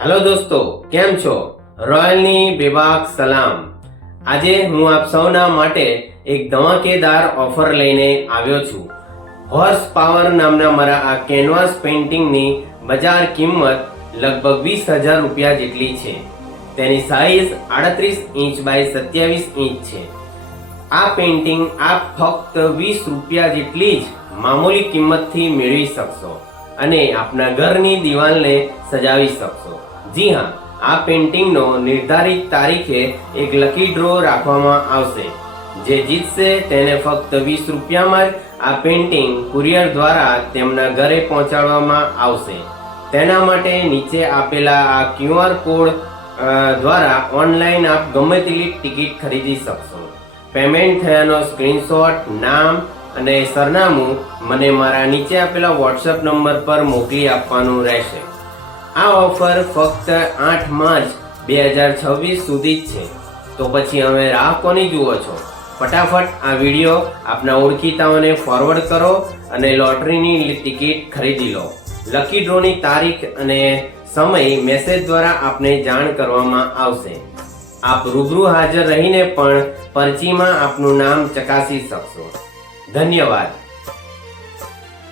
Hello दोस्तों, केम छो? रॉयलनी बेबाक सलाम। આજે હું આપ સૌના માટે એક ધમાકેદાર ઓફર લઈને આવ્યો છું। હોર્સ પાવર નામના મારા આ કેનવાસ પેઇન્ટિંગની બજાર કિંમત લગભગ 20,000 રૂપિયા જેટલી છે। તેની સાઇઝ 38 ઇંચ બાય 27 ઇંચ છે। આ પેઇન્ટિંગ આપ ફક્ત 20 રૂપિયા જેટલી જ મામૂલી કિંમતથી મેળવી શકશો અને આપના ઘરની દિવાલને સજાવી શકશો। જી હા, આ પેઇન્ટિંગનો નિર્ધારિત તારીખે એક લકી ડ્રો રાખવામાં આવશે। જે જીતશે તેને ફક્ત 20 રૂપિયામાં જ આ પેઇન્ટિંગ કુરિયર દ્વારા તેમના ઘરે પહોંચાડવામાં આવશે। તેના માટે નીચે આપેલા આ QR કોડ દ્વારા ઓનલાઈન આપ ગમે તેટલી ટિકિટ ખરીદી શકશો। પેમેન્ટ થયાનો સ્ક્રીનશોટ, નામ અને સરનામું મને મારા નીચે આપેલા વોટ્સએપ નંબર પર મોકલી આપવાનું રહેશે। આ ઓફર ફક્ત 8 માર્ચ 2026 સુધી જ છે। તો પછી હવે રાહ કોની જુઓ છો? ફટાફટ આ વિડીયો આપના ઓળખીતાઓને ફોરવર્ડ કરો અને લોટરીની ટિકિટ ખરીદી લો। લકી ડ્રોની તારીખ અને સમય મેસેજ દ્વારા આપને જાણ કરવામાં આવશે। આપ રૂબરૂ હાજર રહીને પણ પર્ચીમાં આપનું નામ ચકાસી શકશો। ધન્યવાદ।